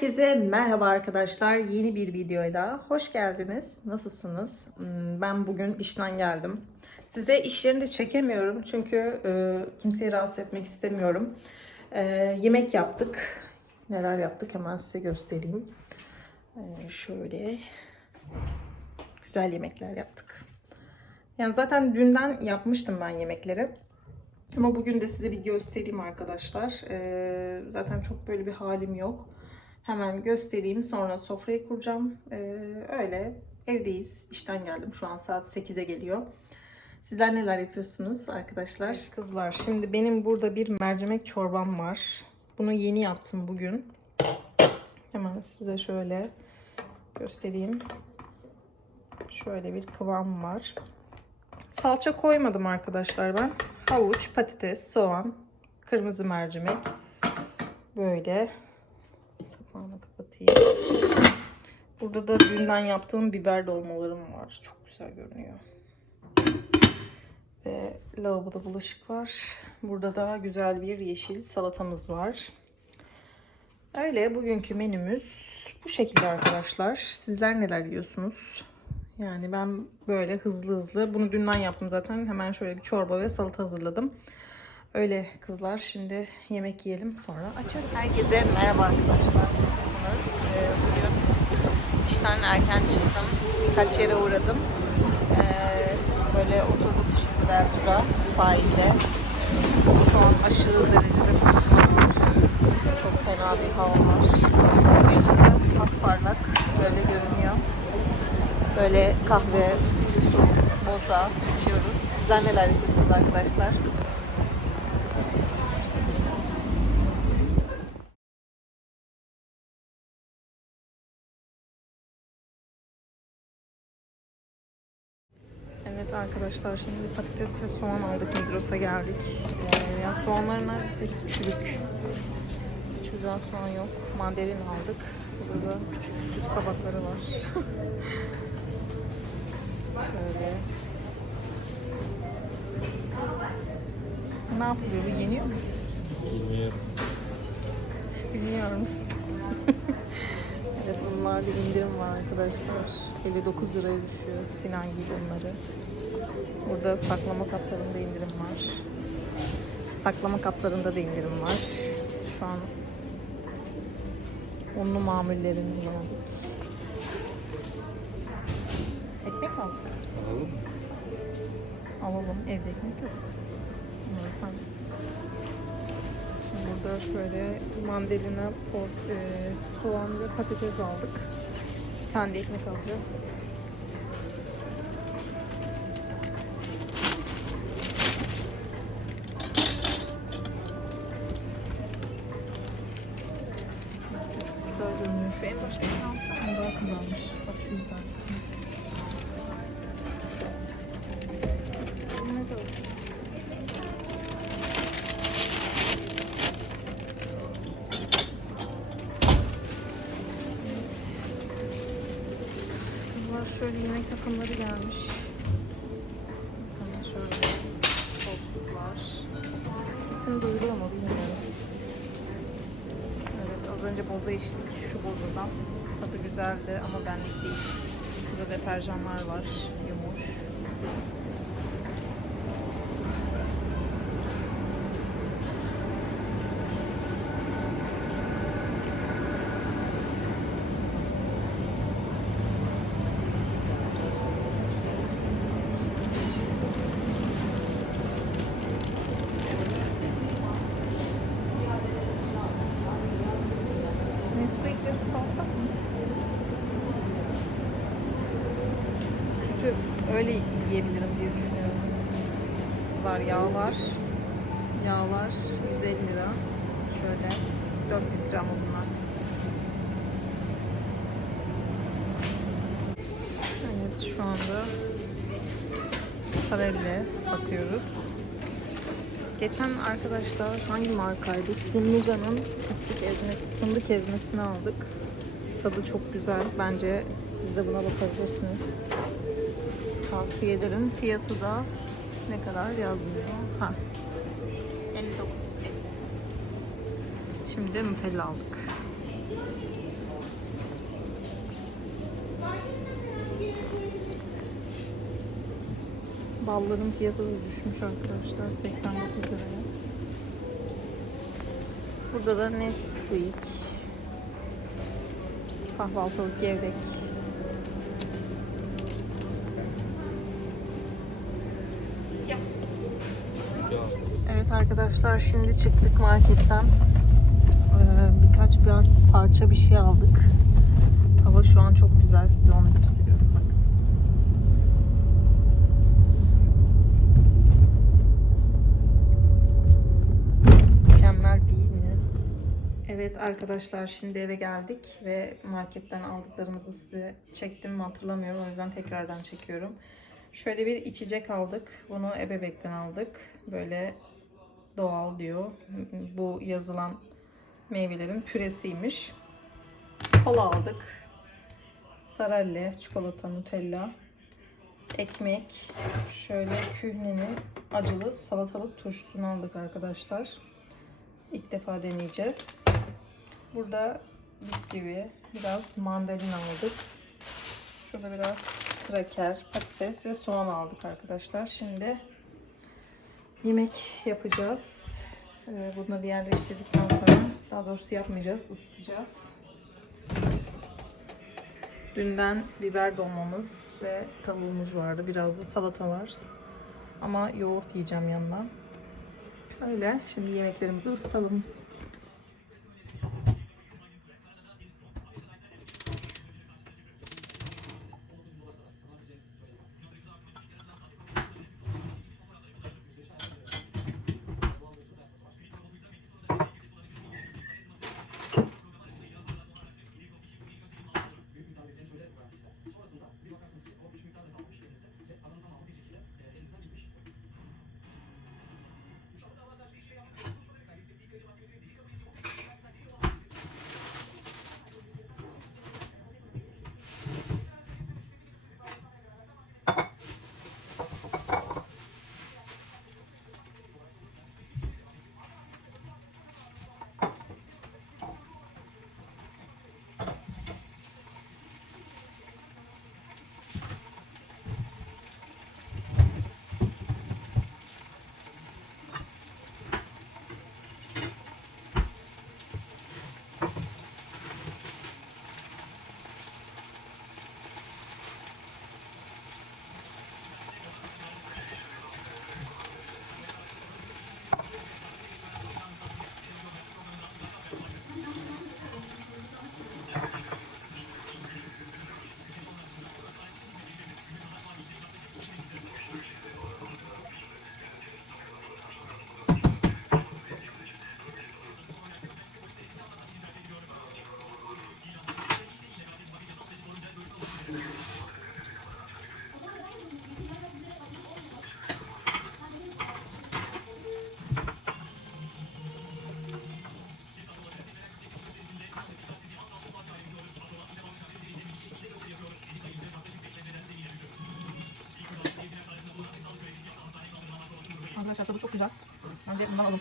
Herkese merhaba arkadaşlar. Yeni bir videoya daha hoş geldiniz. Nasılsınız? Hmm, Ben bugün işten geldim. Size iş yerinde çekemiyorum çünkü e, kimseyi rahatsız etmek istemiyorum. E, yemek yaptık. Neler yaptık hemen size göstereyim. E, şöyle güzel yemekler yaptık. Yani zaten dünden yapmıştım ben yemekleri. Ama bugün de size bir göstereyim arkadaşlar. Ee, zaten çok böyle bir halim yok. Hemen göstereyim. Sonra sofrayı kuracağım. Ee, öyle evdeyiz. İşten geldim. Şu an saat 8'e geliyor. Sizler neler yapıyorsunuz arkadaşlar? Kızlar şimdi benim burada bir mercimek çorbam var. Bunu yeni yaptım bugün. Hemen size şöyle göstereyim. Şöyle bir kıvam var. Salça koymadım arkadaşlar ben. Havuç, patates, soğan, kırmızı mercimek. Böyle. Burada da dünden yaptığım biber dolmalarım var. Çok güzel görünüyor. Ve lavaboda bulaşık var. Burada da güzel bir yeşil salatamız var. Öyle bugünkü menümüz bu şekilde arkadaşlar. Sizler neler yiyorsunuz? Yani ben böyle hızlı hızlı bunu dünden yaptım zaten. Hemen şöyle bir çorba ve salata hazırladım. Öyle kızlar şimdi yemek yiyelim sonra açarım. Herkese merhaba arkadaşlar. Nasılsınız? İşten erken çıktım. Birkaç yere uğradım. Ee, böyle oturduk şimdi Verdura sahilde. Şu an aşırı derecede fırtına var. Çok fena bir hava var. Yüzümde pasparlak böyle görünüyor. Böyle kahve, su, boza içiyoruz. Sizler neler yapıyorsunuz arkadaşlar? Evet arkadaşlar şimdi patates ve soğan aldık Migros'a geldik. Ee, ya soğanların neredeyse hepsi çürük. Hiç güzel soğan yok. Mandalina aldık. Burada küçük süs kabakları var. Şöyle. Ne yapılıyor? Bu yeniyor mu? Bilmiyorum. Bilmiyor musun? evet bunlarda indirim var arkadaşlar. 59 liraya düşüyor. Sinan gibi onları. Burada saklama kaplarında indirim var. Saklama kaplarında da indirim var. Şu an onlu mamullerini bulamadık. Ekmek mi alacak? Alalım mı? Alalım. Evde ekmek yok. Bunları sen. Şimdi burada şöyle mandalina, e, soğan ve patates aldık. Bir tane de ekmek alacağız. Takımları gelmiş. Bakın şöyle koltuklar. Sesim duyuluyor mu bilmiyorum. Evet az önce boza içtik şu bozadan. Tadı güzeldi ama benlik değil. Burada deterjanlar var. Yumuş. Alsak mı? Sütü öyle yiyebilirim diye düşünüyorum. Kızlar yağ var. Yağlar 150 lira. Şöyle 4 litre ama bunlar. Evet şu anda Parelle bakıyoruz. Geçen arkadaşlar hangi markaydı? Şunluga'nın fıstık ezmesi, fındık ezmesini aldık. Tadı çok güzel. Bence siz de buna bakabilirsiniz. Tavsiye ederim. Fiyatı da ne kadar yazmıyor. Ha. 59. Şimdi Nutella aldık. Balların fiyatı da düşmüş arkadaşlar 89 liraya. Burada da Nesquik. Kahvaltılık gevrek. Evet arkadaşlar şimdi çıktık marketten. Ee, birkaç bir parça bir şey aldık. Hava şu an çok güzel. Size onu gösteriyorum. Bakın. Mükemmel değil mi? Evet arkadaşlar şimdi eve geldik ve marketten aldıklarımızı size çektim mi hatırlamıyorum. O yüzden tekrardan çekiyorum. Şöyle bir içecek aldık. Bunu ebebekten aldık. Böyle doğal diyor. Bu yazılan meyvelerin püresiymiş. Kola aldık. Sarelle, çikolata, nutella, ekmek, şöyle kühnenin acılı salatalık turşusunu aldık arkadaşlar. İlk defa deneyeceğiz. Burada bisküvi, biraz mandalina aldık. Şurada biraz kraker, patates ve soğan aldık arkadaşlar. Şimdi yemek yapacağız. Ee, Bunları yerleştirdikten sonra daha doğrusu yapmayacağız, ısıtacağız. Dünden biber dolmamız ve tavuğumuz vardı. Biraz da salata var. Ama yoğurt yiyeceğim yanına. Öyle. Şimdi yemeklerimizi ısıtalım. Arkadaşlar tadı çok güzel. Bence bundan alın.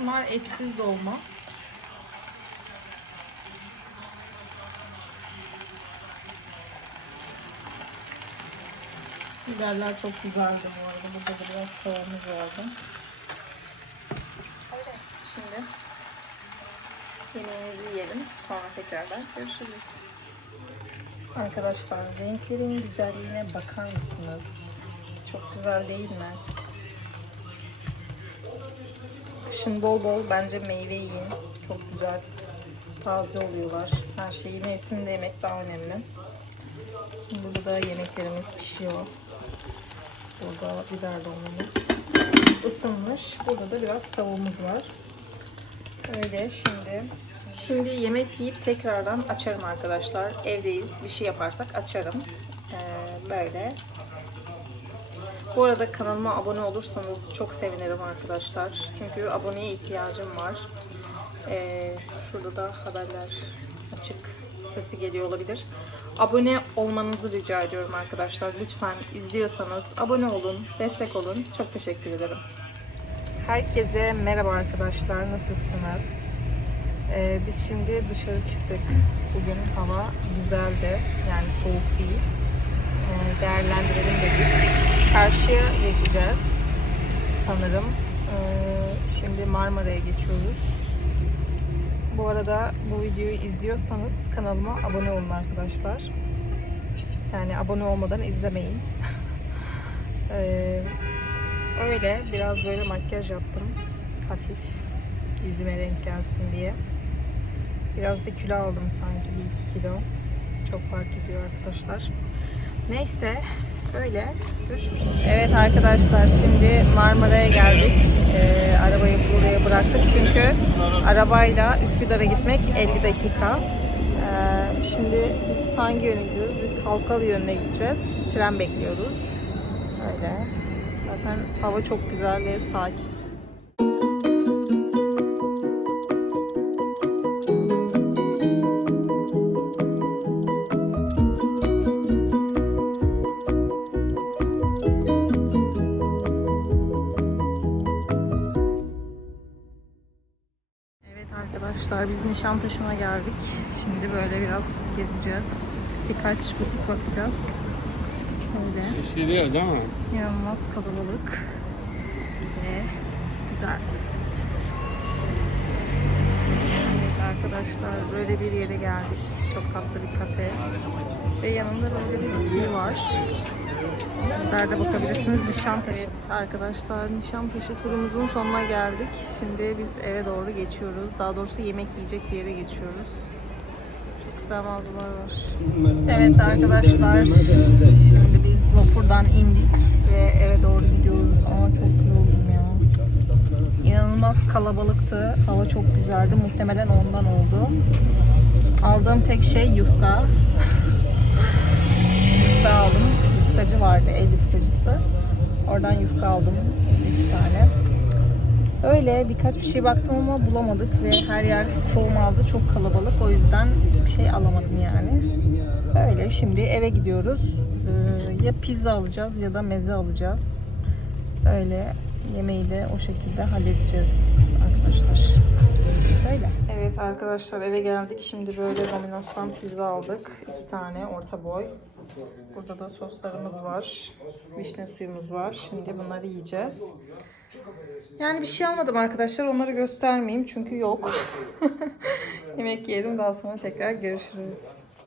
Bunlar etsiz dolma. Biberler çok güzeldi bu arada. Burada da biraz tavuğumuz vardı. Öyle. Şimdi yemeğimizi yiyelim. Sonra tekrardan görüşürüz. Arkadaşlar renklerin güzelliğine bakar mısınız? Çok güzel değil mi? Kışın bol bol bence meyve yiyin. Çok güzel. Taze oluyorlar. Her şeyi mevsiminde yemek daha önemli. Burada da yemeklerimiz pişiyor. Burada biber dolmamız ısınmış. Burada da biraz tavuğumuz var. Öyle şimdi Şimdi yemek yiyip tekrardan açarım arkadaşlar. Evdeyiz. Bir şey yaparsak açarım. Ee, böyle. Bu arada kanalıma abone olursanız çok sevinirim arkadaşlar. Çünkü aboneye ihtiyacım var. Ee, şurada da haberler açık sesi geliyor olabilir. Abone olmanızı rica ediyorum arkadaşlar. Lütfen izliyorsanız abone olun, destek olun. Çok teşekkür ederim. Herkese merhaba arkadaşlar. Nasılsınız? Ee, biz şimdi dışarı çıktık. Bugün hava güzeldi. Yani soğuk değil. Ee, değerlendirelim dedik. Karşıya geçeceğiz sanırım. Ee, şimdi Marmara'ya geçiyoruz. Bu arada bu videoyu izliyorsanız kanalıma abone olun arkadaşlar. Yani abone olmadan izlemeyin. Ee, öyle biraz böyle makyaj yaptım. Hafif. Yüzüme renk gelsin diye. Biraz da kilo aldım sanki. Bir iki kilo. Çok fark ediyor arkadaşlar. Neyse öyle. Görüşürüz. Evet arkadaşlar şimdi Marmara'ya geldik. Ee, arabayı buraya bıraktık çünkü arabayla Üsküdar'a gitmek 50 dakika. Ee, şimdi biz hangi yöne gidiyoruz? Biz Halkalı yönüne gideceğiz. Tren bekliyoruz. Öyle. Zaten hava çok güzel ve sakin. Arkadaşlar biz Nişantaşı'na geldik. Şimdi böyle biraz gezeceğiz. Birkaç butik bakacağız. Öyle. Şişiriyor değil mi? İnanılmaz kalabalık ve güzel. Evet arkadaşlar böyle bir yere geldik. Çok tatlı bir kafe. Ve yanında böyle bir bitki var. Sizler de bakabilirsiniz. Nişantaşı. Evet arkadaşlar Nişantaşı turumuzun sonuna geldik. Şimdi biz eve doğru geçiyoruz. Daha doğrusu yemek yiyecek bir yere geçiyoruz. Çok güzel mağazalar var. Evet arkadaşlar. Şimdi biz vapurdan indik ve eve doğru gidiyoruz. Ama çok yoruldum ya. İnanılmaz kalabalıktı. Hava çok güzeldi. Muhtemelen ondan oldu. Aldığım tek şey yufka. yufka aldım. Yufkacı vardı, el yufkacısı. Oradan yufka aldım. 3 tane. Öyle birkaç bir şey baktım ama bulamadık ve her yer çoğu mağaza çok kalabalık. O yüzden bir şey alamadım yani. Öyle şimdi eve gidiyoruz. Ee, ya pizza alacağız ya da meze alacağız. Öyle yemeği de o şekilde halledeceğiz arkadaşlar. Böyle. Evet arkadaşlar eve geldik. Şimdi böyle Domino's'tan pizza aldık. İki tane orta boy. Burada da soslarımız var. Vişne suyumuz var. Şimdi bunları yiyeceğiz. Yani bir şey almadım arkadaşlar. Onları göstermeyeyim çünkü yok. Yemek yerim daha sonra tekrar görüşürüz.